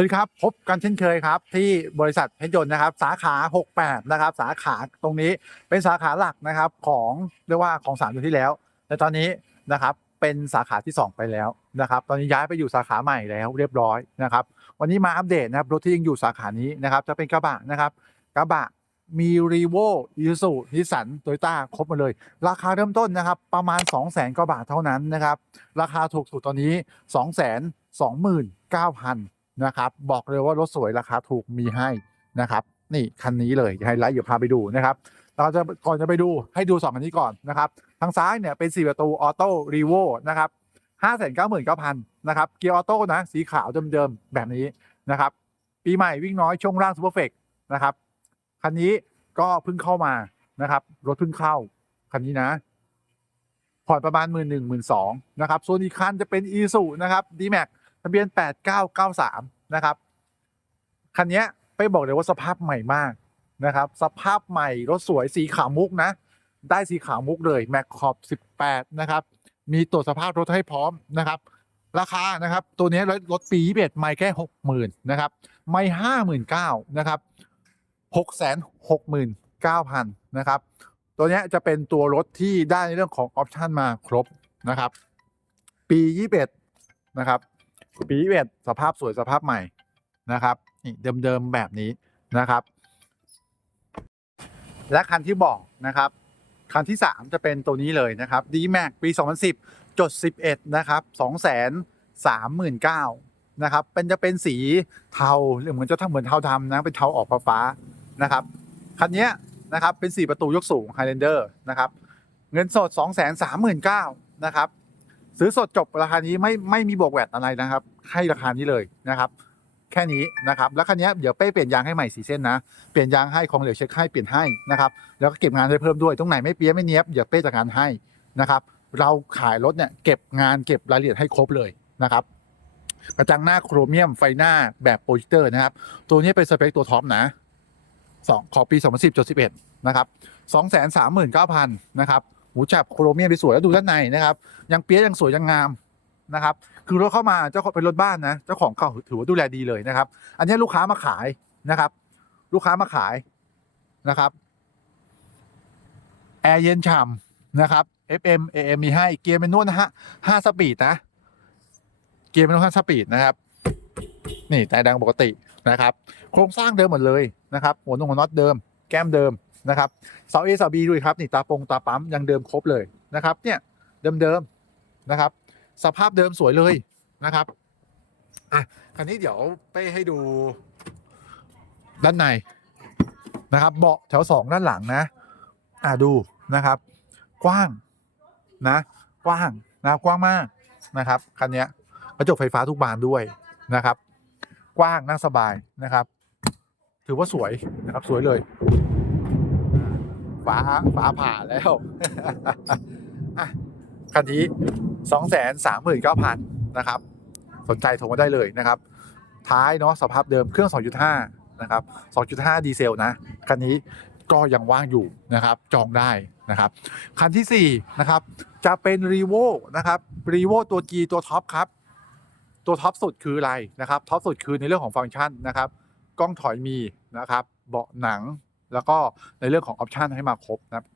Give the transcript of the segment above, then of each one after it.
วัสดีครับ พบกันเช่นเคยครับ ที่บริษัทเพชรยนต์นะครับ สาขา 68 นะครับ สาขาตรงนี้เป็นสาขาหลักนะครับของเรียกว่าของสามอยู่ที่แล้วแต่ตอนนี้นะครับเป็นสาขาที่ 2 ไปแล้วนะครับ ตอนนี้ย้ายไปอยู่สาขาใหม่แล้วเรียบร้อยนะครับ วันนี้มาอัปเดตนะครับรถที่ยังอยู่สาขานี้นะครับ จะเป็นกระบะนะครับ กระบะมีรีโวอีซูนิสันโตโยต้าครบหมาเลย ราคาเริ่มต้นนะครับ ประมาณ 2 0 0 0 0 0กว่าบาทเท่านั้นนะครับ ราคาถูกสุดตอนนี้ 2 2 9 0 0 0 นะครับบอกเลยว่ารถสวยราคาถูกมีให้นะครับนี่คันนี้เลยไฮไลท์เดี๋ยวพาไปดูนะครับเราจะก่อนจะไปดูให้ดู2คันนี้ก่อนนะครับทางซ้ายเนี่ยเป็น4ประตูออโต้รีโวนะครับ599,000นะครับเกียร์ออโต้นะสีขาวเดิมๆแบบนี้นะครับปีใหม่วิ่งน้อยช่วงล่างซูเปอร์เฟกนะครับคันนี้ก็เพิ่งเข้ามานะครับรถเพิ่งเข้าคันนี้นะผ่อนประมาณหมื่นหนึ่งหมื่นสองนะครับส่วนอีกคันจะเป็นอีซูนะครับ d m a x ทะเบียน 8993 นะครับ คันนี้ไปบอกเลยว่าสภาพใหม่มากนะครับ สภาพใหม่รถสวยสีขาวมุกนะ ได้สีขาวมุกเลยแม็กขอบ 18 นะครับ มีตรวจสภาพรถให้พร้อมนะครับ ราคานะครับ ตัวนี้รถรถปี21ไม่แค่ 60,000นะครับ ไม่59,000นะครับ669,000นะครับ ตัวนี้จะเป็นตัวรถที่ได้ในเรื่องของออปชันมาครบนะครับ ปี 21 นะครับ ปี21สภาพสวยสภาพใหม่นะครับเดิมๆแบบนี้นะครับ และคันที่บอกนะครับ คันที่ 3 จะเป็นตัวนี้เลยนะครับ d m a x ปี 2010จด11 นะครับ 239,000นะครับ เป็นจะเป็นสีเทาหรือเหมือนจะทำเหมือนเทาดำนะ เป็นเทาออกฟ้าๆนะครับ คันนี้นะครับเป็น 4 ประตูยกสูง Highlander นะครับ เงินสด 239,000นะครับ ซื้อสดจบราคานี้ไม่ไม่มีบวกแวดอะไรนะครับ ให้ราคานี้เลยนะครับ แค่นี้นะครับแล้วคันนี้เดี๋ยวเป้เปลี่ยนยางให้ใหม่สีเส้นนะเปลี่ยนยางให้ของเหลวเช็คให้เปลี่ยนให้นะครับแล้วก็เก็บงานได้เพิ่มด้วยตรงไหนไม่เปี้ยไม่เนี้ยบเดี๋ยวเป้จัดการให้นะครับ เราขายรถเนี่ยเก็บงานเก็บรายละเอียดให้ครบเลยนะครับกระจังหน้าโครเมียมไฟหน้าแบบโปรเจคเตอร์นะครับ ตัวนี้เป็นสเปคตัวท็อปนะสองขอปี 2010จด11 นะครับ 239,000 นะครับ หูจับโครเมียมไปสวยแล้วดูด้านในนะครับ ยังเปี้ยยังสวยยังงามนะครับ คือรถเข้ามาเจ้าของเป็นรถบ้านนะเจ้าของเขาถือว่าดูแลดีเลยนะครับ อันนี้ลูกค้ามาขายนะครับ ลูกค้ามาขายนะครับแอร์เย็นฉ่ำนะครับ FM AM มีให้เกียร์เป็นนวดนะฮะห้าสปีดนะ เกียร์เป็นนวดห้าสปีดนะครับ นี่แต่ดังปกตินะครับ โครงสร้างเดิมหมดเลยนะครับ หัวนงหัวน็อตเดิม แก้มเดิม นะครับเสา A เสา B ด้วยครับนี่ตาปงตาปั๊มยังเดิมครบเลยนะครับ เนี่ยเดิมๆนะครับ สภาพเดิมสวยเลยนะครับอะคันนี้เดี๋ยวไปให้ดูด้านในนะครับเบาะแถวสองด้านหลังนะอะดูนะครับ กว้างนะกว้างนะครับกว้างมากนะครับคันนี้กระจกไฟฟ้าทุกบานด้วยนะครับ กว้างนั่งสบายนะครับ ถือว่าสวยนะครับสวยเลย ฟ้าฟ้าผ่าแล้วคันนี้สองแสนสามหมื่นเก้าพันนะครับ สนใจโทรมาได้เลยนะครับ ท้ายเนาะสภาพเดิมเครื่อง 2.5 นะครับ 2.5 ดีเซลนะ คันนี้ก็ยังว่างอยู่นะครับ จองได้นะครับ คันที่ 4 นะครับ จะเป็น r ีโวนะครับรีโวตัว G ตัวท็อปครับ ตัวท็อปสุดคืออะไรนะครับท็อปสุดคือในเรื่องของฟังก์ชันนะครับ กล้องถอยมีนะครับ เบาะหนัง แล้วก็ในเรื่องของออปชันให้มาครบนะครับ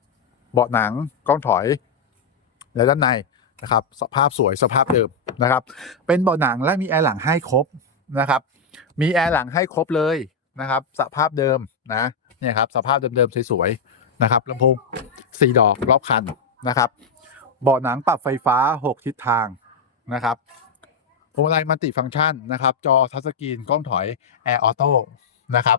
เบาะหนังกล้องถอย และด้านในนะครับ สภาพสวยสภาพเดิมนะครับ เป็นเบาะหนังและมีแอร์หลังให้ครบนะครับ มีแอร์หลังให้ครบเลยนะครับ สภาพเดิมนะเนี่ยครับสภาพเดิมๆสวยๆนะครับลำโพงสี่ดอกรอบคันนะครับเบาะหนังปรับไฟฟ้า 6 ทิศทางนะครับพวงมาลัยมัลติฟังก์ชันนะครับ จอทัชสกรีนกล้องถอยแอร์ออโต้นะครับ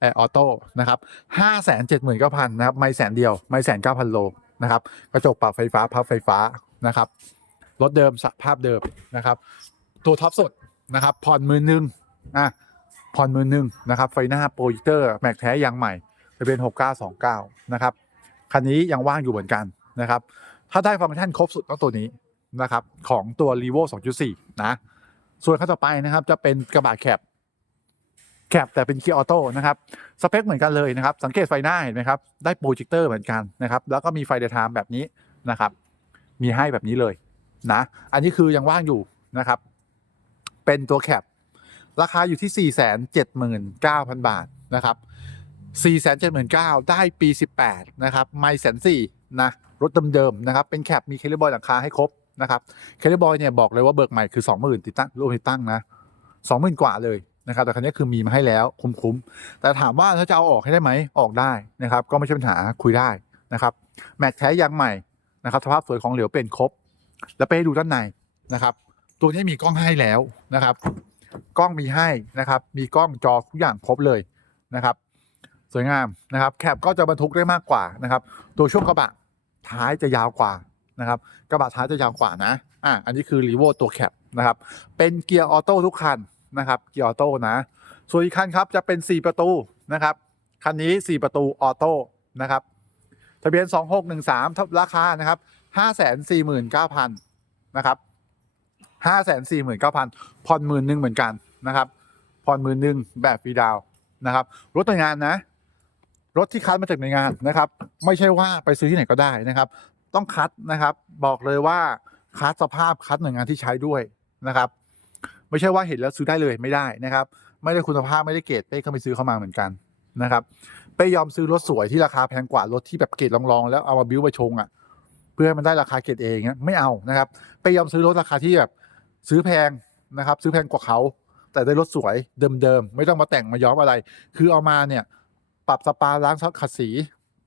แอร์ออโต้นะครับห้าแสนเจ็ดหมื่นเก้าพันนะครับ ไม่แสนเดียว ไม่แสนเก้าพันโลนะครับ กระจกปรับไฟฟ้าพับไฟฟ้านะครับ รถเดิมสภาพเดิมนะครับ ตัวท็อปสุดนะครับ ผ่อนมือหนึ่งอะผ่อนมือหนึ่งนะครับ ไฟหน้าโปรเจคเตอร์แม็กแท้ยางใหม่จะเป็น 6929 นะครับ คันนี้ยังว่างอยู่เหมือนกันนะครับ ถ้าได้ฟังก์ชันครบสุดต้องตัวนี้นะครับ ของตัว r ีโว2.4 นะ ส่วนขั้นต่อไปนะครับจะเป็นกระบะแคบ แคบแต่เป็นเกียร์ออโต้นะครับสเปคเหมือนกันเลยนะครับ สังเกตไฟหน้าเห็นไหมครับ ได้โปรเจคเตอร์เหมือนกันนะครับแล้วก็มีไฟเดย์ไทม์แบบนี้นะครับ มีให้แบบนี้เลยนะอันนี้คือยังว่างอยู่นะครับ เป็นตัวแคปราคาอยู่ที่ 479,000 บาทนะครับ 479,000 ได้ปี 18 นะครับ ไม่แสนสี่นะ รถเดิมๆนะครับ เป็นแคปมีเคลิบอยหลังคาให้ครบนะครับ เคลิบอยเนี่ยบอกเลยว่าเบิกใหม่คือ 20,000 ติดตั้งรวมติดตั้งนะ 20,000 กว่าเลย นะครับแต่คันนี้คือมีมาให้แล้วคุ้มๆแต่ถามว่าถ้าจะเอาออกให้ได้ไหมออกได้นะครับ ก็ไม่ใช่ปัญหาคุยได้นะครับแม็กแท้ยางใหม่นะครับสภาพสวยของเหลวเป็นครบ แล้วไปให้ดูด้านในนะครับ ตัวนี้มีกล้องให้แล้วนะครับ กล้องมีให้นะครับ มีกล้องจอทุกอย่างครบเลยนะครับ สวยงามนะครับ แคปก็จะบรรทุกได้มากกว่านะครับ ตัวช่วงกระบะท้ายจะยาวกว่านะครับ กระบะท้ายจะยาวกว่านะอะอันนี้คือรีโวตัวแคปนะครับ เป็นเกียร์ออโต้ทุกคัน นะครับเกียร์ออโต้นะ ส่วนอีกคันครับจะเป็น 4 ประตูนะครับ คันนี้ 4 ประตูออโต้นะครับทะเบียน 2613ทับราคานะครับ549,000นะครับ549,000ผ่อนหมื่นหนึ่งเหมือนกันนะครับผ่อนหมื่นหนึ่งแบบฟรีดาวน์นะครับ รถหน่วยงานนะ รถที่คัดมาจากหน่วยงานนะครับ ไม่ใช่ว่าไปซื้อที่ไหนก็ได้นะครับ ต้องคัดนะครับ บอกเลยว่าคัดสภาพคัดหน่วยงานที่ใช้ด้วยนะครับ ไม่ใช่ว่าเห็นแล้วซื้อได้เลยไม่ได้นะครับ ไม่ได้คุณภาพไม่ได้เกรดเป้ก็ไปซื้อเข้ามาเหมือนกันนะครับเป้ยอมซื้อรถสวยที่ราคาแพงกว่ารถที่แบบเกรดรองๆ แล้วเอามาบิ้วมาชงอะ เพื่อให้มันได้ราคาเกรดเองเงี้ยไม่เอานะครับเป้ยอมซื้อรถราคาที่แบบซื้อแพงนะครับ ซื้อแพงกว่าเขา แต่ได้รถสวยเดิมๆไม่ต้องมาแต่งมาย้อมอะไร คือเอามาเนี่ยปรับสปาล้างซักขัดสี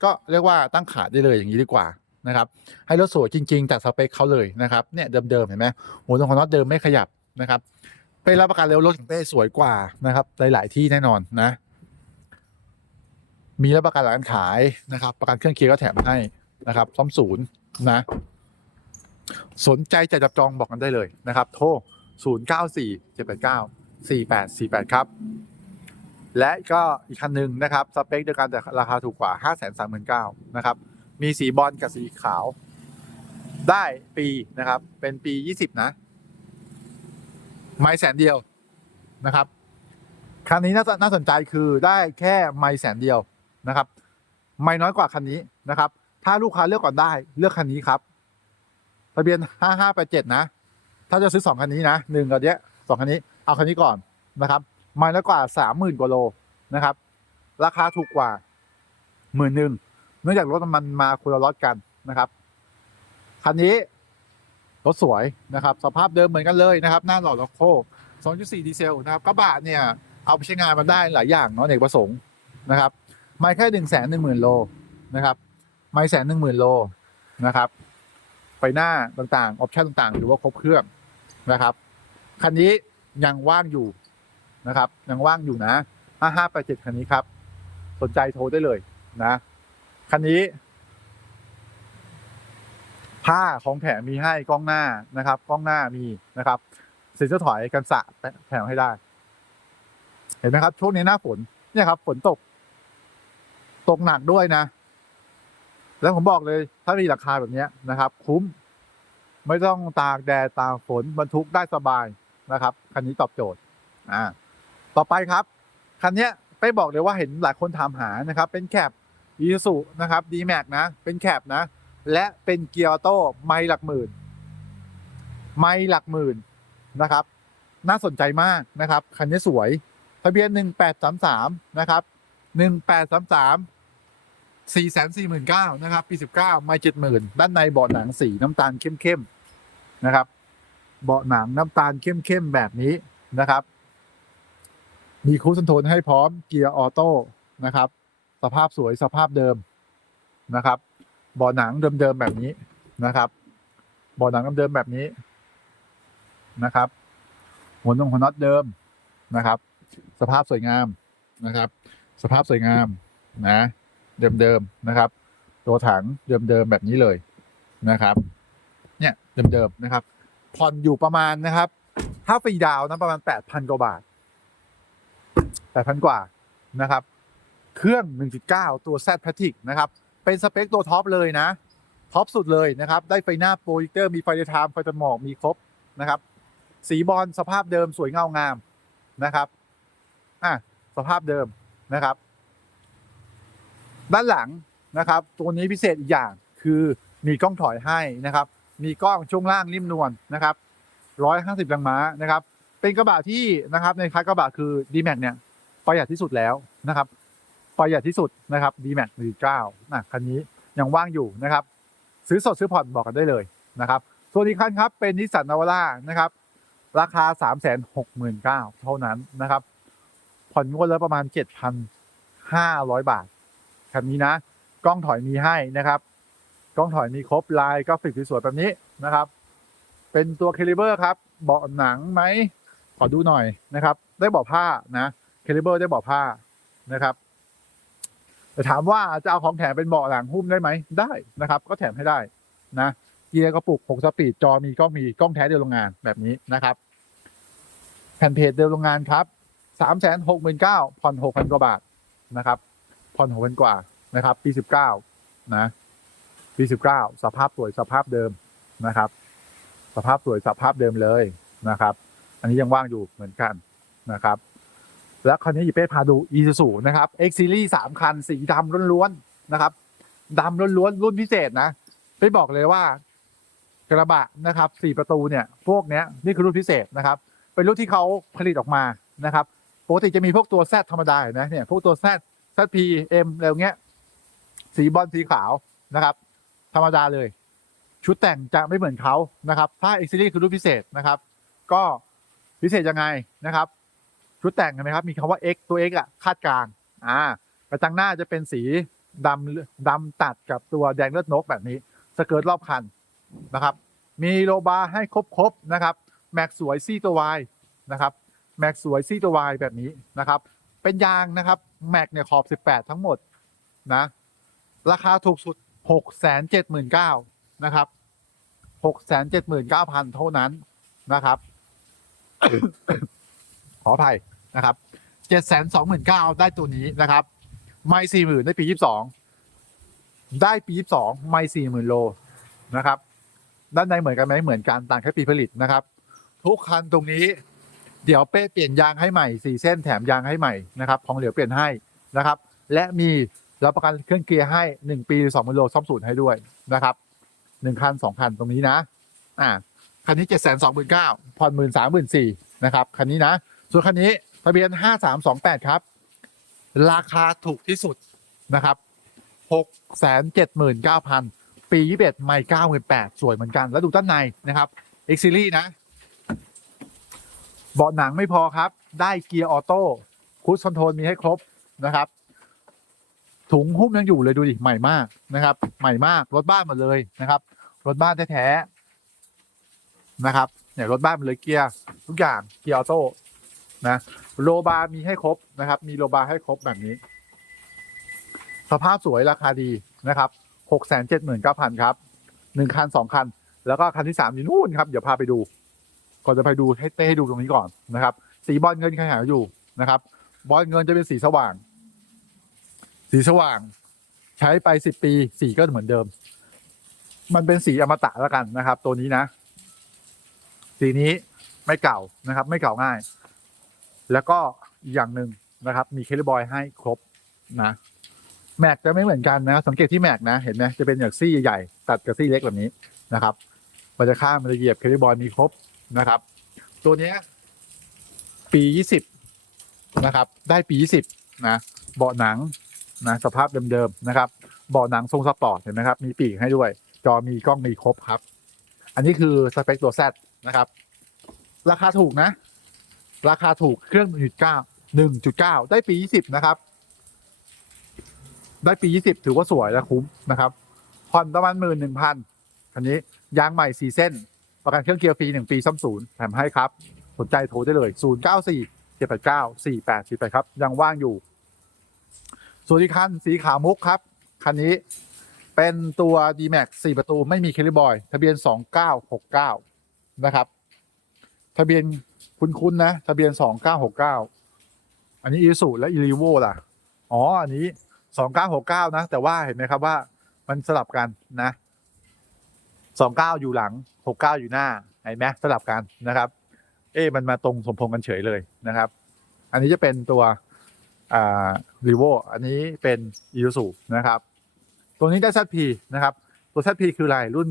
ก็เรียกว่าตั้งขาดได้เลยอย่างนี้ดีกว่านะครับให้รถสวยจริงๆแต่สเปคเขาเลยนะครับเนี่ยเดิมๆเห็นไหมหัวตรงของน็อตเดิมไม่ขยับนะครับ เป้รับประกันเลยว่ารถของเป้สวยกว่านะครับ หลาย ๆ ที่แน่นอนนะ มีรับประกันหลังการขายนะครับ ประกันเครื่องเคียร์ก็แถมให้นะครับ ซ่อมศูนย์นะ สนใจจะจับจองบอกกันได้เลยนะครับ โทร 0 9 4 7 8 9 4 8 4 8 ครับ และก็อีกคันหนึ่งนะครับ สเปคเดียวกันแต่ราคาถูกกว่า 5 3 9 0 0นะครับ มีสีบอลกับสีขาว ได้ปีนะครับ เป็นปี 20 นะ ไม้แสนเดียวนะครับคันนี้น่าสนใจคือได้แค่ไม้แสนเดียวนะครับ ไม่น้อยกว่าคันนี้นะครับ ถ้าลูกค้าเลือกก่อนได้เลือกคันนี้ครับทะเบียน5587นะ ถ้าจะซื้อสองคันนี้นะหนึ่งกับเนี้ยสองคันนี้เอาคันนี้ก่อนนะครับ ไม่น้อยกว่า30,000กว่าโลนะครับ ราคาถูกกว่าหมื่นหนึ่งเนื่องจากรถมันมาคนละล็อตกันนะครับคันนี้ รถสวยนะครับสภาพเดิมเหมือนกันเลยนะครับ หน้าหล่อล็อกโค2.4 ดีเซลนะครับกระบะเนี่ยเอาไปใช้งานมันได้หลายอย่างเนาะเอกประสงค์นะครับไม่แค่หนึ่งแสนหนึ่งหมื่นโลนะครับไม่แสนหนึ่งหมื่นโลนะครับไฟหน้าต่างๆออปชั่นต่างๆหรือว่าครบเครื่องนะครับคันนี้ยังว่างอยู่นะครับยังว่างอยู่นะห้าห้าปดเจ็ดคันนี้ครับ สนใจโทรได้เลยนะ คันนี้ ผ้าของแถมมีให้กล้องหน้านะครับ กล้องหน้ามีนะครับเซ็นเซอร์ถอยกันสะแถมให้ได้ เห็นไหมครับช่วงนี้หน้าฝนเนี่ยครับ ฝนตก ตกหนักด้วยนะ แล้วผมบอกเลย ถ้ามีราคาแบบนี้นะครับ คุ้ม ไม่ต้องตากแดดตากฝนบรรทุกได้สบายนะครับคันนี้ตอบโจทย์ อ่า ต่อไปครับคันนี้ไปบอกเลยว่าเห็นหลายคนถามหานะครับ เป็นแคปอีซูนะครับดีแม็กนะ เป็นแคปนะ และเป็นเกียร์ออโต้ไม่หลักหมื่น ไม่หลักหมื่นนะครับ น่าสนใจมากนะครับ คันนี้สวย ทะเบียนหนึ่งแปดสามสามนะครับหนึ่งแปดสามสามสี่แสนสี่หมื่นเก้านะครับ ปีสิบเก้าไม่เจ็ดหมื่นด้านในเบาะหนังสีน้ำตาลเข้มๆนะครับ เบาะหนังน้ำตาลเข้มๆแบบนี้นะครับ มีคูสคอนโทรลให้พร้อมเกียร์ออโต้นะครับ สภาพสวยสภาพเดิมนะครับ บาะหนังเดิมๆแบบนี้นะครับบาะหนังเดิมๆแบบนี้นะครับ หัวตรงหัวน็อตเดิมนะครับ สภาพสวยงามนะครับ สภาพสวยงามนะเดิมๆนะครับ ตัวถังเดิมๆแบบนี้เลยนะครับ เนี่ยเดิมๆนะครับผ่อนอยู่ประมาณนะครับ ถ้าฟรีดาวน์นะประมาณแปดพันกว่าบาทแปดพันกว่านะครับ เครื่อง1.9ตัว Z p a t i c นะครับ เป็นสเปคตัวท็อปเลยนะท็อปสุดเลยนะครับ ได้ไฟหน้าโปรเจคเตอร์มีไฟไทามไฟตัดหมอกมีครบนะครับ สีบอลสภาพเดิมสวยเงางามนะครับอะสภาพเดิมนะครับ ด้านหลังนะครับ ตัวนี้พิเศษอีกอย่างคือมีกล้องถอยให้นะครับ มีกล้องช่วงล่างริมนวลนะครับ150แรงม้านะครับ เป็นกระบะที่นะครับในคลาสกระบะคือ d m a x เนี่ยประหยัดที่สุดแล้วนะครับ ประหยัดที่สุดนะครับ d m a x 19นะคันนี้ยังว่างอยู่นะครับ ซื้อสดซื้อผ่อนบอกกันได้เลยนะครับส่วนอีกคันครับเป็นนิสสันนาวาร่านะครับ ราคา 3 6 9 0 0 0เท่านั้นนะครับ ผ่อนงวดละประมาณ 7,500 บาทคันนี้นะ กล้องถอยมีให้นะครับ กล้องถอยมีครบลายกราฟิกสวยๆแบบนี้นะครับ เป็นตัวเคลิเบอร์ครับเบาะหนังไหมขอดูหน่อยนะครับ ได้เบาะผ้านะเคลิเบอร์ได้เบาะผ้านะครับ แต่ถามว่าจะเอาของแถมเป็นเบาะหลังหุ้มได้ไหมได้นะครับ ก็แถมให้ได้นะเกียร์กระปุก6สปีดจอมีกล้องมีกล้องแท้เดียวโรงงานแบบนี้นะครับ แผ่นเพจเดียวโรงงานครับสามแสนหกหมื่นเก้าผ่อนหกพันกว่าบาทนะครับผ่อนหกพันกว่านะครับ ปีสิบเก้านะปีสิบเก้าสภาพสวยสภาพเดิมนะครับ สภาพสวยสภาพเดิมเลยนะครับ อันนี้ยังว่างอยู่เหมือนกันนะครับ แล้วคันนี้ยิเป้พาดู e s u นะครับ X Series สามคันสีดำล้วนๆนะครับดำล้วนๆรุ่นพิเศษนะไปบอกเลยว่ากระบะนะครับสี่ประตูเนี่ยพวกเนี้ยนี่คือรุ่นพิเศษนะครับ เป็นรุ่นที่เขาผลิตออกมานะครับปกติจะมีพวกตัว Z ธรรมดาเนไหมเนี่ยพวกตัว Z ZP M อะไรอย่างเงี้ย สีบอลสีขาวนะครับ ธรรมดาเลย ชุดแต่งจะไม่เหมือนเขานะครับ ถ้า X Series คือรุ่นพิเศษนะครับ ก็พิเศษยังไงนะครับ ชุดแต่งเห็นไหมครับ มีคำว่า X ตัว X อะคาดกลางอ่ากระจังหน้าจะเป็นสีดำดำตัดกับตัวแดงเลือดนกแบบนี้สเกิร์ตรอบคันนะครับ มีโลบาร์ให้ครบๆนะครับ แม็กสวยซี่ตัววายนะครับ แม็กสวยซี่ตัววายแบบนี้นะครับ เป็นยางนะครับ แม็กเนี่ยขอบ 18 ทั้งหมดนะ ราคาถูกสุด 679,000นะครับ 679,000 เท่านั้นนะครับ ขออภัย นะครับ729,000ได้ตัวนี้นะครับ ไม่40,000ได้ปี22ได้ปี22ไม่40,000โลนะครับ ด้านในเหมือนกันไหมเหมือนกันต่างแค่ปีผลิตนะครับ ทุกคันตรงนี้ เดี๋ยวเป้เปลี่ยนยางให้ใหม่สี่เส้นแถมยางให้ใหม่นะครับของเหลวเปลี่ยนให้นะครับ และมีรับประกันเครื่องเกียร์ให้หนึ่งปีสองพันโลซ่อมสูตรให้ด้วยนะครับหนึ่งคันสองคันตรงนี้นะอ่าคันนี้เจ็ดแสนสองหมื่นเก้าผ่อนหมื่นสามหมื่นสี่นะครับคันนี้นะ ส่วนคันนี้ ทะเบียนห้าสามสองแปดครับ ราคาถูกที่สุดนะครับหกแสนเจ็ดหมื่นเก้าพันปียี่สิบเอ็ดไม่เก้าหมื่นแปดสวยเหมือนกัน แล้วดูด้านในนะครับ X Series นะ เบาะหนังไม่พอครับ ได้เกียร์ออโต้คูดคอนโทรลมีให้ครบนะครับ ถุงหุ้มยังอยู่เลยดูดิ ใหม่มากนะครับ ใหม่มาก รถบ้านหมดเลยนะครับ รถบ้านแท้ๆนะครับเนี่ยรถบ้านมดเลยเกียร์ทุกอย่างเกียร์ออโต้นะ โลบาร์มีให้ครบนะครับ มีโลบาร์ให้ครบแบบนี้ สภาพสวยราคาดีนะครับหกแสนเจ็ดหมื่นเก้าพันครับหนึ่งคันสองคัน แล้วก็คันที่สามอยู่นู่นครับ เดี๋ยวพาไปดู ก่อนจะไปดูให้เต้ให้ดูตรงนี้ก่อนนะครับ สีบอลเงินใครหาอยู่นะครับ บอลเงินจะเป็นสีสว่าง สีสว่าง ใช้ไปสิบปี สีก็เหมือนเดิม มันเป็นสีอมตะแล้วกันนะครับ ตัวนี้นะ สีนี้ไม่เก่านะครับ ไม่เก่าง่าย แล้วก็อย่างหนึ่งนะครับ มีเคลิบอยให้ครบนะแม็กจะไม่เหมือนกันนะ สังเกตที่แม็กนะ เห็นไหมจะเป็นอย่างซี่ใหญ่ตัดกับซี่เล็กแบบนี้นะครับมันจะข้ามมันจะเหยียบเคลิบอยมีครบนะครับ ตัวนี้ปียี่สิบนะครับ ได้ปียี่สิบนะ เบาะหนังนะสภาพเดิมๆนะครับ เบาะหนังทรงสปอร์ตเห็นไหมครับ มีปีกให้ด้วย จอมีกล้องมีครบครับ อันนี้คือสเปคตัว Z นะครับ ราคาถูกนะ ราคาถูกเครื่อง 1.9 1.9 ได้ปี 20 นะครับ ได้ปี 20 ถือว่าสวยและคุ้มนะครับ ผ่อนประมาณหมื่นหนึ่งพันคันนี้ยางใหม่สี่เส้น ประกันเครื่องเกียร์ฟรีหนึ่งปีซ่อมศูนย์แถมให้ครับ สนใจโทรได้เลย 0 9 4 7 8 9 4 8 4 8 ครับ ยังว่างอยู่ ส่วนอีกคันสีขาวมุกครับ คันนี้เป็นตัว D-Max 4 ประตูไม่มีเคลิบอย ทะเบียน 2969 นะครับ ทะเบียน คุ้นๆนะ ทะเบียน2969อันนี้อีสูและอีลีโวล่ะ อ๋อ อันนี้2969นะ แต่ว่าเห็นไหมครับว่ามันสลับกันนะสองเก้าอยู่หลังหกเก้าอยู่หน้าไอ้แม็กสลับกันนะครับ เอ๊มันมาตรงสมพงกันเฉยเลยนะครับ อันนี้จะเป็นตัวอ่ารีโวอันนี้เป็นอี u ูนะครับ ตัวนี้ได้ซัพีนะครับ ตัวซัพีคืออะไรรุ่น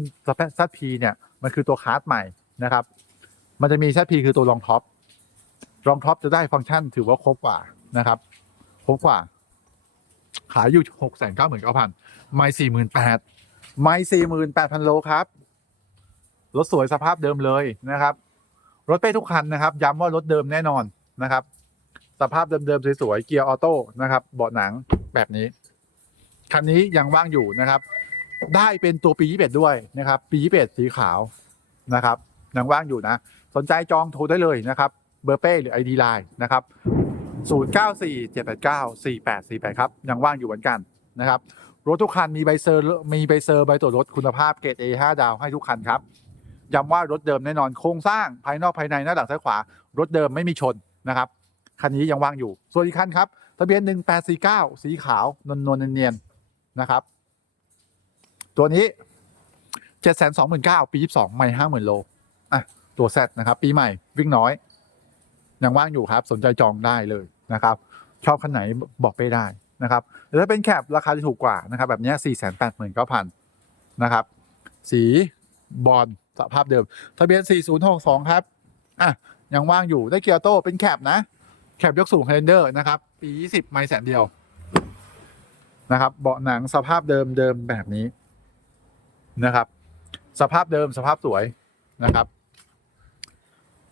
ซัพีเนี่ยมันคือตัวคาร์ดใหม่นะครับ มันจะมีซัพีคือตัวรองท็อปรองท็อปจะได้ฟังก์ชันถือว่าครบกว่านะครับ ครบกว่า ขายอยู่หกแสนเก้าหมื่นเก้าพันไม่สี่หมื่นแปดไม่สี่หมื่นแปดพันโลครับรถสวยสภาพเดิมเลยนะครับ รถเป้ทุกคันนะครับ ย้ำว่ารถเดิมแน่นอนนะครับ สภาพเดิมๆสวยๆเกียร์ออโต้นะครับเบาะหนังแบบนี้ คันนี้ยังว่างอยู่นะครับ ได้เป็นตัวปี 21 ด้วยนะครับ ปี 21 สีขาวนะครับยังว่างอยู่นะ สนใจจองโทรได้เลยนะครับ เบอร์เป้หรือ ID Line นะครับ 0947894848 ครับ ยังว่างอยู่เหมือนกันนะครับ รถทุกคันมีใบเซอร์มีใบเซอร์ใบตรวจรถคุณภาพเกรด A 5ดาวให้ทุกคันครับย้ำว่ารถเดิมแน่นอนโครงสร้างภายนอกภายในหน้าหลังซ้ายขวา รถเดิมไม่มีชนนะครับคันนี้ยังว่างอยู่ ส่วนอีกคันครับทะเบียน 1849 สีขาวนวลนวลเนียนๆนะครับ ตัวนี้ 729,000ปี 22 ไม่ 50,000 โลอะ ตัวแซนะครับ ปีใหม่วิ่งน้อย ยังว่างอยู่ครับ สนใจจองได้เลยนะครับ ชอบคันไหนบอกไปได้นะครับถ้าเป็นแคปราคาจะถูกกว่านะครับ แบบนี้4 8 9 0 0 0นะครับ สีบอลสภาพเดิม ทะเบียน 4062 ครับอะยังว่างอยู่ได้เกียร์โต้เป็นแคปนะ แคปยกสูง c ค l นเดอร์นะครับ ปี 20 ไม่แสนเดียวนะครับเบาะหนังสภาพเดิมเดิมแบบนี้นะครับ สภาพเดิมสภาพสวยนะครับ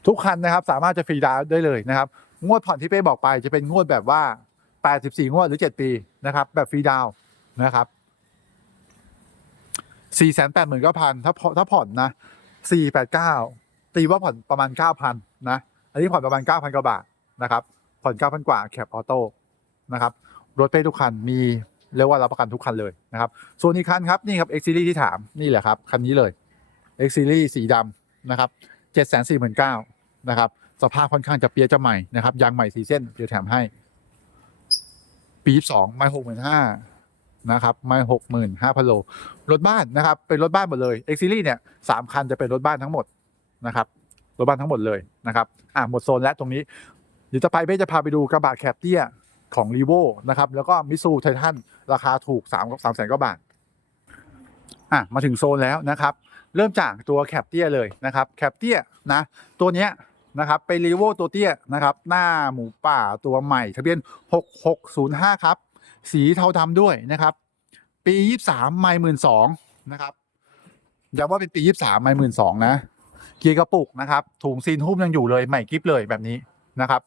ทุกคันนะครับสามารถจะฟรีดาวได้เลยนะครับ งวดผ่อนที่เป้บอกไปจะเป็นงวดแบบว่า 84 งวดหรือ 7 ปีนะครับ แบบฟรีดาวนะครับ 4 8 9 0 0 0 ถ้าผ่อนถ้าผ่อนนะ 489 ตีว่าผ่อนประมาณ 9,000 นะ อันนี้ผ่อนประมาณ 9,000 กว่าบาทนะครับ ผ่อน 9,000 กว่าแคปออโต้นะครับ รถเป้ทุกคันมีเรียกว่ารับประกันทุกคันเลยนะครับ ส่วนอีกคันครับนี่ครับ X Series ที่ถามนี่แหละครับ คันนี้เลย X Series สีดำนะครับ 749,000นะครับ สภาพค่อนข้างจะเปียจะใหม่นะครับ ยางใหม่สี่เส้น เดี๋ยวแถมให้ ปี22ไม่65,000นะครับ ไม่65,000โล รถบ้านนะครับ เป็นรถบ้านหมดเลย X Series เนี่ยสามคันจะเป็นรถบ้านทั้งหมดนะครับ รถบ้านทั้งหมดเลยนะครับ อะหมดโซนแล้วตรงนี้ เดี๋ยวจะไปเป้จะพาไปดูกระบะแคปเตี้ยของรีโวนะครับ แล้วก็มิซูไททันราคาถูก3 3แสนกว่าบาท อะ มาถึงโซนแล้วนะครับ เริ่มจากตัวแคปเตี้ยเลยนะครับแคปเตี้ยนะตัวเนี้ยนะครับเป็นรีโวตัวเตี้ยนะครับหน้าหมูป่าตัวใหม่ทะเบียน 6605 ครับ สีเทาดำด้วยนะครับ ปี 23 ไม่หมื่นสองนะครับย้ำว่าเป็นปี 23 ไม่หมื่นสองนะเกียร์กระปุกนะครับถุงซีนหุ้มยังอยู่เลยใหม่กริฟเลยแบบนี้นะครับ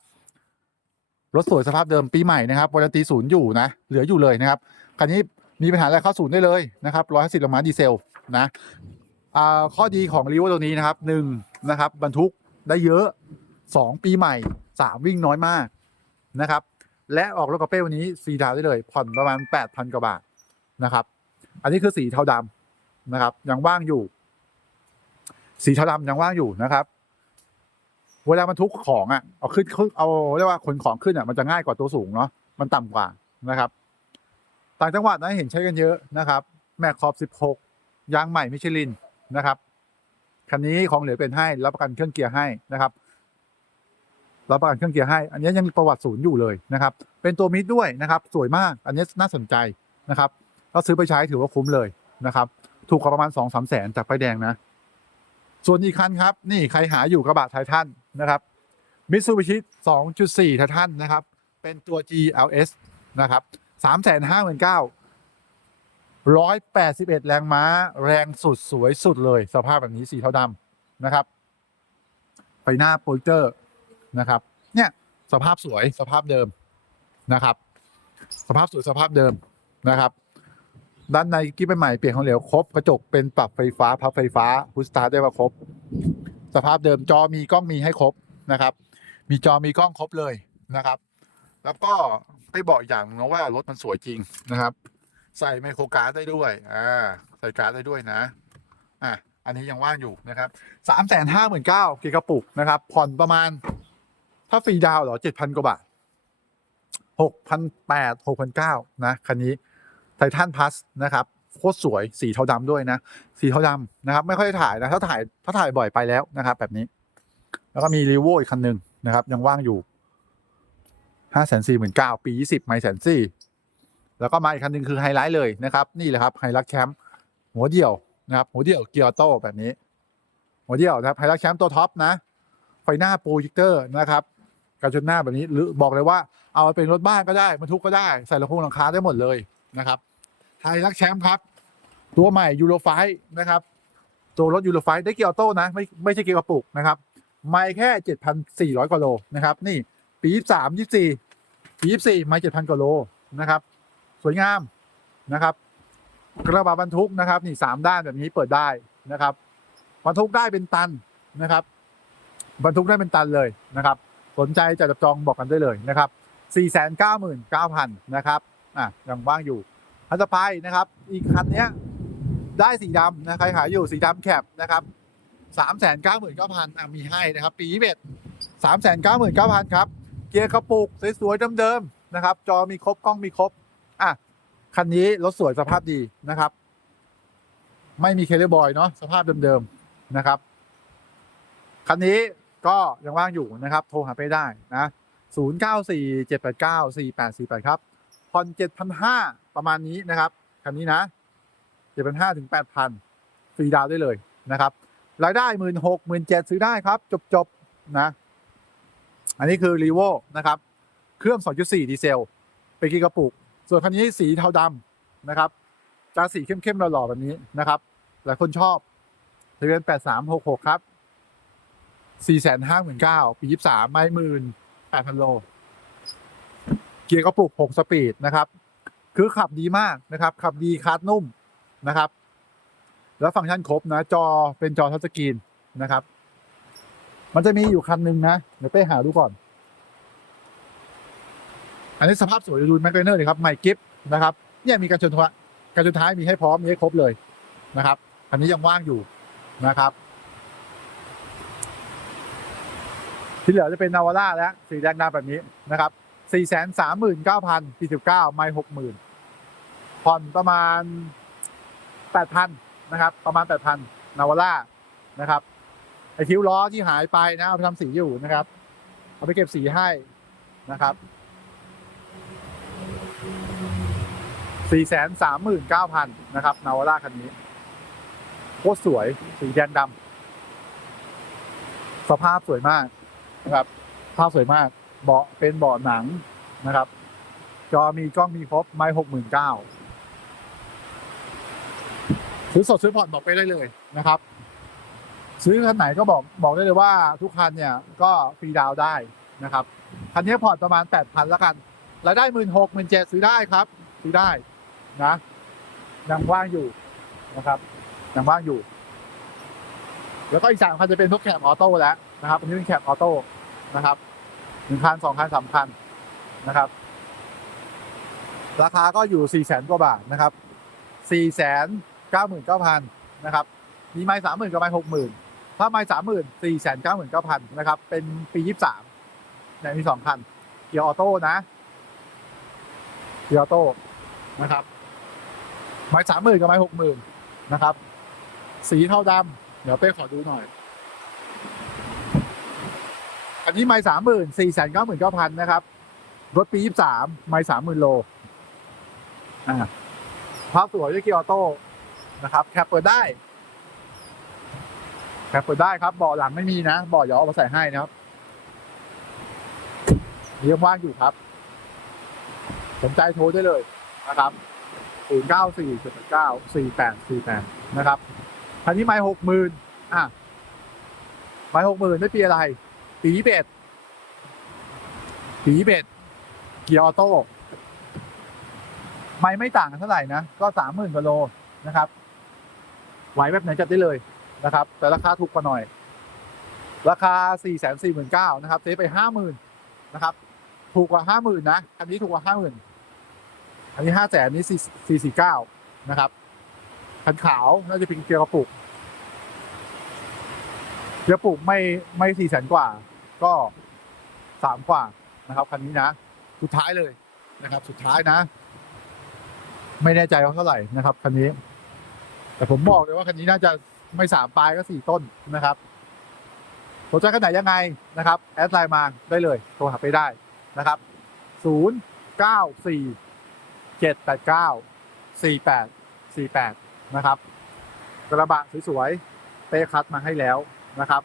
รถสวยสภาพเดิมปีใหม่นะครับวารันตีศูนย์อยู่นะ เหลืออยู่เลยนะครับคันนี้มีปัญหาอะไรเข้าศูนย์ได้เลยนะครับร้อยสิบแรงมาดีเซลนะ ข้อดีของรีโวตัวนี้นะครับหนึ่งนะครับบรรทุกได้เยอะสองปีใหม่สามวิ่งน้อยมากนะครับ และออกรถกระเป้วันนี้สีดาวได้เลย ผ่อนประมาณแปดพันกว่าบาทนะครับ อันนี้คือสีเทาดำนะครับ ยังว่างอยู่ สีเทาดำยังว่างอยู่นะครับ เวลาบรรทุกของอะเอาขึ้นเอาเรียกว่าขนของขึ้นอะมันจะง่ายกว่าตัวสูงเนาะมันต่ำกว่านะครับ ต่างจังหวัดนะเห็นใช้กันเยอะนะครับ แม็กคอป16 ยางใหม่มิชลิน นะครับ คันนี้ของเหลือเป็นให้รับประกันเครื่องเกียร์ให้นะครับ รับประกันเครื่องเกียร์ให้ อันนี้ยังประวัติศูนย์อยู่เลยนะครับ เป็นตัวมิดด้วยนะครับ สวยมาก อันนี้น่าสนใจนะครับเราซื้อไปใช้ถือว่าคุ้มเลยนะครับ ถูกกว่าประมาณสองสามแสนจากป้ายแดงนะ ส่วนอีกคันครับ นี่ใครหาอยู่กระบะไททันนะครับมิ t ซูบิชิ2.4ไททันนะครับ เป็นตัว GLS นะครับ3 5 9 0 0 181 แรงม้า แรงสุดสวยสุดเลย สภาพแบบนี้สีเทาดำนะครับไฟหน้าโปรเจอร์นะครับ เนี่ยสภาพสวยสภาพเดิมนะครับ สภาพสวยสภาพเดิมนะครับ ด้านในกิ๊บใหม่เปลี่ยนของเหลวครบกระจกเป็นปรับไฟฟ้าพับไฟฟ้าพุชสตาร์ทได้มาครบ สภาพเดิมจอมีกล้องมีให้ครบนะครับ มีจอมีกล้องครบเลยนะครับ แล้วก็ไปบอกอีกอย่างนะว่ารถมันสวยจริงนะครับ ใส่ไมโครการ์ดได้ด้วยอ่าใส่การ์ดได้ด้วยนะอะอันนี้ยังว่างอยู่นะครับสามแสนห้าหมื่นเก้ากิกระปุกนะครับ ผ่อนประมาณ ถ้าฟรีดาวเหรอเจ็ดพันกว่าบาทหกพันแปดหกพันเก้านะคันนี้ไททันพัสนะครับโคตรสวยสีเทาดำด้วยนะ สีเทาดำนะครับ ไม่ค่อยถ่ายนะ ถ้าถ่ายถ้าถ่ายบ่อยไปแล้วนะครับ แบบนี้ แล้วก็มีรีโวอีกคันหนึ่งนะครับ ยังว่างอยู่ห้าแสนสี่หมื่นเก้าปียี่สิบไม่แสนสี่ แล้วก็มาอีกคันหนึ่งคือไฮไลท์เลยนะครับนี่แหละครับไฮรักแคมป์หัวเดี่ยวนะครับหัวเดี่ยวเกียร์โต้แบบนี้ หัวเดี่ยวนะครับไฮรักแคมป์ตัวท็อปนะไฟหน้าโปรเจคเตอร์นะครับกระจกหน้าแบบนี้หรือบอกเลยว่าเอาไปเป็นรถบ้านก็ได้บรรทุกก็ได้ใส่ลำโพงหลังคาได้หมดเลยนะครับไทยรักแชมป์ครับ ตัวใหม่ยูโรไฟนะครับ ตัวรถยูโรไฟได้เกียร์โต้นะไม่ไม่ใช่เกียร์กระปุกนะครับไม่แค่ 7,400กว่าโลนะครับ นี่ปี 23 24 ปี 24 ไม่7,000กว่าโลนะครับ สวยงามนะครับ กระบะบรรทุกนะครับ นี่สามด้านแบบนี้เปิดได้นะครับบรรทุกได้เป็นตันนะครับ บรรทุกได้เป็นตันเลยนะครับ สนใจจะจับจองบอกกันได้เลยนะครับ 499,000 นะครับอะยังว่างอยู่คันต่อไปนะครับ อีกคันเนี้ยได้สีดำนะใครขายอยู่สีดำแคปนะครับสามแสนเก้าหมื่นเก้าพันมีให้นะครับ ปีเบ็ดสามแสนเก้าหมื่นเก้าพันครับ เกียร์กระปุกสวยๆเดิมๆนะครับ จอมีครบกล้องมีครบ คันนี้รถสวยสภาพดีนะครับ ไม่มีเคเลบอยเนาะสภาพเดิมๆนะครับ คันนี้ก็ยังว่างอยู่นะครับ โทรหาไปได้นะศูนย์เก้าสี่เจ็ดแปดเก้าสี่แปดสี่แปดครับผ่อนเจ็ดพันห้าประมาณนี้นะครับ คันนี้นะเจ็ดพันห้าถึงแปดพันฟรีดาวได้เลยนะครับ รายได้หมื่นหกหมื่นเจ็ดซื้อได้ครับ จบ ๆ นะ อันนี้คือรีโวนะครับ เครื่อง 2.4 ดีเซล เป็นกีกระปุก ส่วนคันนี้สีเทาดำนะครับจะสีเข้มๆหล่อๆแบบนี้นะครับ หลายคนชอบทะเบียน8366ครับ459,000ปี23ไม่หมื่น8,000โล เกียร์กระปุก6สปีดนะครับ คือขับดีมากนะครับ ขับดีคาร์ดนุ่มนะครับ แล้วฟังก์ชันครบนะ จอเป็นจอทัชสกรีนนะครับ มันจะมีอยู่คันหนึ่งนะ เดี๋ยวไปหาดูก่อน อันนี้สภาพสวยดูแมคเนอร์เลยครับใหม่กิฟนะครับเนี่ยมีการชนท้ายการชนท้ายมีให้พร้อมมีให้ครบเลยนะครับ อันนี้ยังว่างอยู่นะครับ ที่เหลือจะเป็นนาวาร่าแล้วสีแดงดำแบบนี้นะครับ4 3 9 0 0 0ปี19ไม่60,000ผ่อนประมาณ8,000นะครับ ประมาณ8,000นาวาร่านะครับไอคิ้วล้อที่หายไปนะเอาไปทำสีอยู่นะครับ เอาไปเก็บสีให้นะครับ สี่แสนสามหมื่นเก้าพันนะครับนาวาร่าคันนี้โคตรสวยสีแดงดำสภาพสวยมากนะครับภาพสวยมาก เบาะเป็นเบาะหนังนะครับ จอมีกล้องมีครบ ไม่หกหมื่นเก้าซื้อสดซื้อผ่อนบอกไปได้เลยนะครับ ซื้อคันไหนก็บอกบอกได้เลยว่าทุกคันเนี่ยก็ฟรีดาวได้นะครับ คันนี้ผ่อนประมาณแปดพันแล้วกันรายได้หมื่นหกหมื่นเจ็ดซื้อได้ครับ ซื้อได้ นะยังว่างอยู่นะครับยังว่างอยู่ แล้วก็อีกสามคันจะเป็นพวกแคปออโต้แล้วนะครับอันนี้เป็นแคปออโต้นะครับหนึ่งคันสองคันสามคันนะครับ ราคาก็อยู่สี่แสนกว่าบาทนะครับสี่แสนเก้าหมื่นเก้าพันนะครับมีไม้สามหมื่นกับไม้หกหมื่นถ้าไม้สามหมื่นสี่แสนเก้าหมื่นเก้าพันนะครับ เป็นปียี่สามเนี่ยมีสองคันเกียร์ออโต้นะเกียร์ออโต้นะครับ ไม้สามหมื่นกับไม้หกหมื่นนะครับ สีเทาดำเดี๋ยวเป้ขอดูหน่อย อันนี้ไม้สามหมื่นสี่แสนเก้าหมื่นเก้าพันนะครับรถปียี่สามไม้สามหมื่นโลอ่าภาพสวยด้วยเกียร์ออโต้นะครับแคปเปิดได้แคปเปิดได้ครับเบาะหลังไม่มีนะเบาะเดี๋ยวเอามาใส่ให้นะครับยังว่างอยู่ครับ สนใจโทรได้เลยนะครับ 0 9 4 7 9 4 8 4 8 นะครับคันนี้ไม่หกหมื่นอะไม่หกหมื่นไม่ปีอะไร ปีเบ็ดปีเบ็ดเกียร์ออโต้ไม่ไม่ต่างกันเท่าไหร่นะ ก็สามหมื่นกว่าโลนะครับ ไหวแบบไหนจัดได้เลยนะครับ แต่ราคาถูกกว่าหน่อย ราคาสี่แสนสี่หมื่นเก้านะครับเซฟไปห้าหมื่นนะครับ ถูกกว่าห้าหมื่นนะ อันนี้ถูกกว่าห้าหมื่น อันนี้ห้าแสนนี้สี่สี่สี่เก้านะครับคันขาวน่าจะเป็นเกียร์กระปุกเกียร์กระปุกไม่ไม่สี่แสนกว่า ก็สามกว่านะครับคันนี้นะ สุดท้ายเลยนะครับ สุดท้ายนะ ไม่แน่ใจว่าเท่าไหร่นะครับคันนี้ แต่ผมบอกเลยว่าคันนี้น่าจะไม่สามปลายก็สี่ต้นนะครับสนใจคันไหนยังไงนะครับ แอดไลน์มาได้เลย โทรหาไปได้นะครับศูนย์ เจ็ดแปดเก้าสี่แปดสี่แปดนะครับ กระบะสวยๆเป้คัดมาให้แล้วนะครับ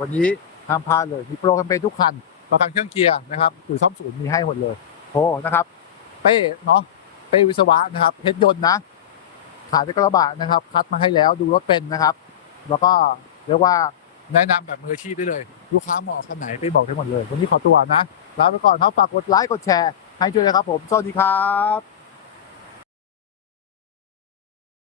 วันนี้ห้ามพลาดเลยมีโปรแคมเปญทุกคันประกันเครื่องเกียร์นะครับหรือซ่อมศูนย์มีให้หมดเลยโอ้นะครับ เป้เนาะเป้วิศวะนะครับเพชรยนต์นะขายในกระบะนะครับ คัดมาให้แล้วดูรถเป็นนะครับ แล้วก็เรียกว่าแนะนำแบบมืออาชีพได้เลย ลูกค้าเหมาะคันไหนไปบอกได้หมดเลย วันนี้ขอตัวนะลาไปก่อนครับฝากกดไลค์กดแชร์ให้ด้วยนะครับผม สวัสดีครับ